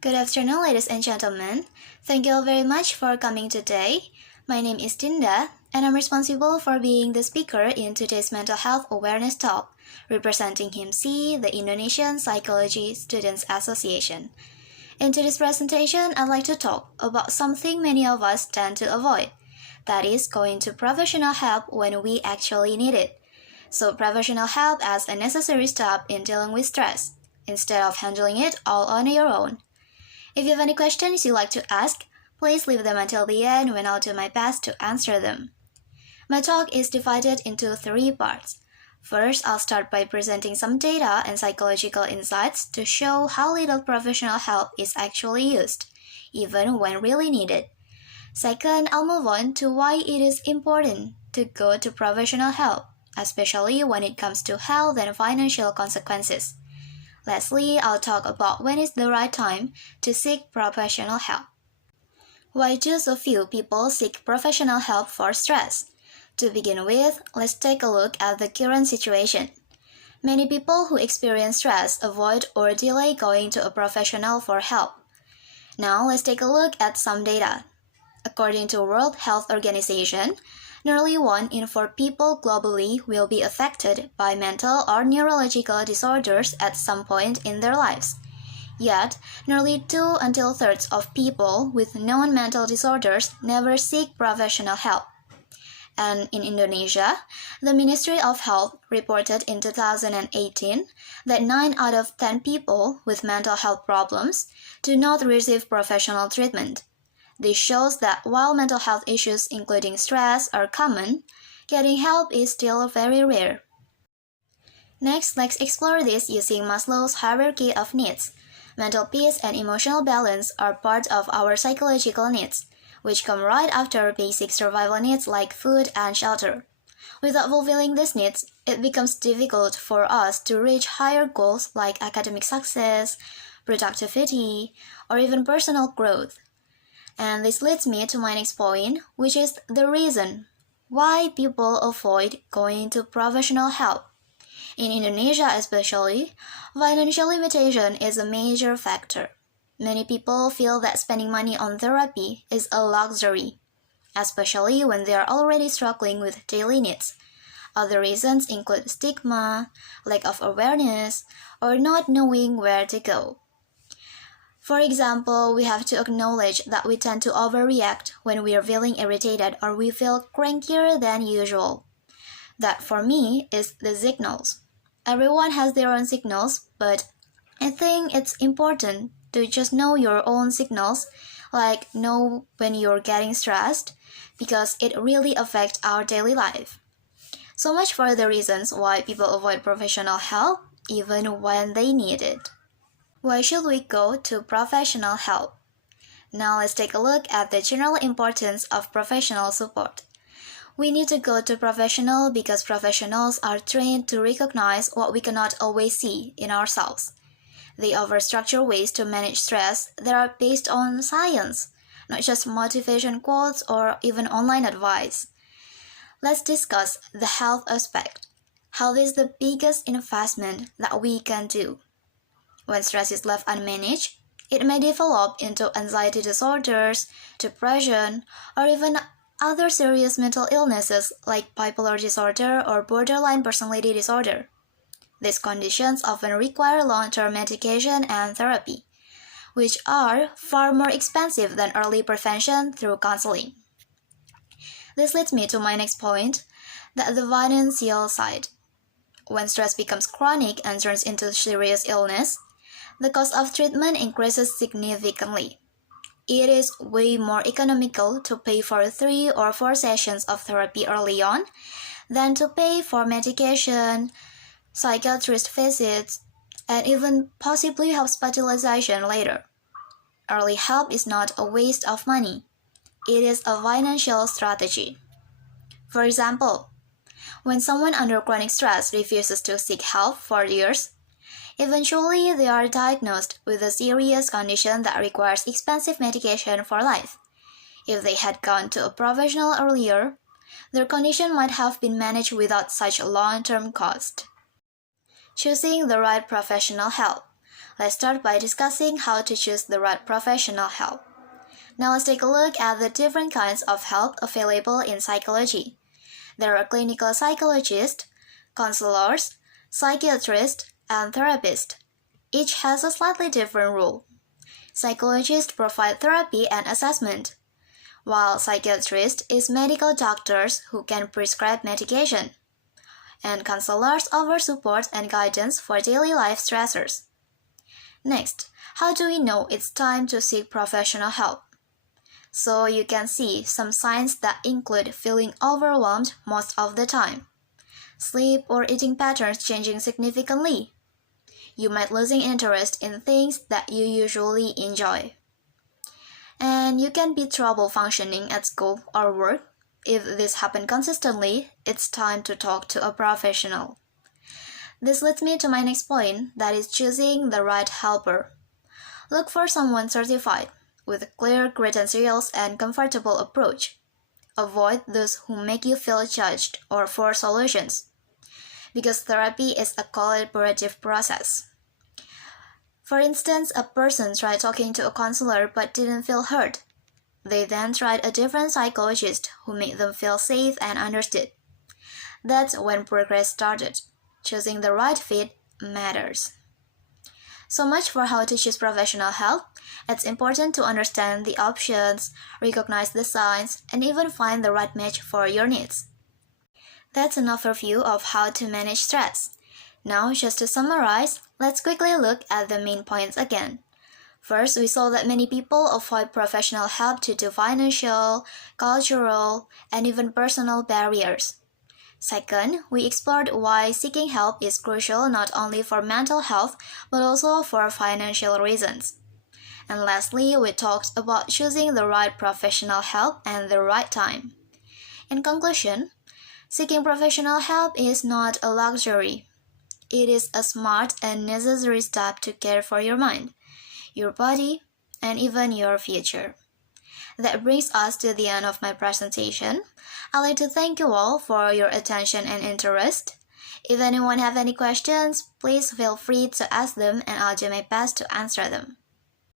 Good afternoon, ladies and gentlemen. Thank you all very much for coming today. My name is Dinda, and I'm responsible for being the speaker in today's Mental Health Awareness Talk, representing HIMSI, the Indonesian Psychology Students Association. In today's presentation, I'd like to talk about something many of us tend to avoid, that is, going to professional help when we actually need it. So professional help as a necessary step in dealing with stress, instead of handling it all on your own. If you have any questions you'd like to ask, please leave them until the end when I'll do my best to answer them. My talk is divided into 3 parts. First, I'll start by presenting some data and psychological insights to show how little professional help is actually used, even when really needed. Second, I'll move on to why it is important to go to professional help, especially when it comes to health and financial consequences. Lastly, I'll talk about when is the right time to seek professional help. Why do so few people seek professional help for stress? To begin with, let's take a look at the current situation. Many people who experience stress avoid or delay going to a professional for help. Now let's take a look at some data. According to World Health Organization, nearly 1 in 4 people globally will be affected by mental or neurological disorders at some point in their lives. Yet, nearly 2 until 3 of people with known mental disorders never seek professional help. And in Indonesia, the Ministry of Health reported in 2018 that 9 out of 10 people with mental health problems do not receive professional treatment. This shows that while mental health issues including stress are common, getting help is still very rare. Next, let's explore this using Maslow's hierarchy of needs. Mental peace and emotional balance are part of our psychological needs, which come right after basic survival needs like food and shelter. Without fulfilling these needs, it becomes difficult for us to reach higher goals like academic success, productivity, or even personal growth. And this leads me to my next point, which is the reason why people avoid going to professional help. In Indonesia especially, financial limitation is a major factor. Many people feel that spending money on therapy is a luxury, especially when they are already struggling with daily needs. Other reasons include stigma, lack of awareness, or not knowing where to go. For example, we have to acknowledge that we tend to overreact when we are feeling irritated or we feel crankier than usual. That for me is the signals. Everyone has their own signals, but I think it's important to just know your own signals, like know when you're getting stressed, because it really affects our daily life. So much for the reasons why people avoid professional help, even when they need it. Why should we go to professional help? Now let's take a look at the general importance of professional support. We need to go to professional because professionals are trained to recognize what we cannot always see in ourselves. They offer structured ways to manage stress that are based on science, not just motivation quotes or even online advice. Let's discuss the health aspect. Health is the biggest investment that we can do. When stress is left unmanaged, it may develop into anxiety disorders, depression, or even other serious mental illnesses like bipolar disorder or borderline personality disorder. These conditions often require long-term medication and therapy, which are far more expensive than early prevention through counseling. This leads me to my next point, the financial side. When stress becomes chronic and turns into serious illness, the cost of treatment increases significantly. It is way more economical to pay for 3 or 4 sessions of therapy early on than to pay for medication, psychiatrist visits, and even possibly hospitalization later. Early help is not a waste of money. It is a financial strategy. For example, when someone under chronic stress refuses to seek help for years, eventually they are diagnosed with a serious condition that requires expensive medication for life. If they had gone to a professional earlier, their condition might have been managed without such a long-term cost. Choosing the right professional help. Let's start by discussing how to choose the right professional help. Now let's take a look at the different kinds of help available in psychology. There are clinical psychologists, counselors, psychiatrists, and therapists. Each has a slightly different role. Psychologists provide therapy and assessment, while psychiatrists is medical doctors who can prescribe medication, and counselors offer support and guidance for daily life stressors. Next, how do we know it's time to seek professional help? So you can see some signs that include feeling overwhelmed most of the time, sleep or eating patterns changing significantly. You might losing interest in things that you usually enjoy. And you can be trouble functioning at school or work. If this happens consistently, it's time to talk to a professional. This leads me to my next point, that is choosing the right helper. Look for someone certified, with clear credentials and comfortable approach. Avoid those who make you feel judged or force solutions, because therapy is a collaborative process. For instance, a person tried talking to a counselor but didn't feel heard. They then tried a different psychologist who made them feel safe and understood. That's when progress started. Choosing the right fit matters. So much for how to choose professional help. It's important to understand the options, recognize the signs, and even find the right match for your needs. That's an overview of how to manage stress. Now, just to summarize, let's quickly look at the main points again. First, we saw that many people avoid professional help due to financial, cultural, and even personal barriers. Second, we explored why seeking help is crucial not only for mental health, but also for financial reasons. And lastly, we talked about choosing the right professional help and the right time. In conclusion, seeking professional help is not a luxury. It is a smart and necessary step to care for your mind, your body, and even your future. That brings us to the end of my presentation. I'd like to thank you all for your attention and interest. If anyone have any questions, please feel free to ask them and I'll do my best to answer them.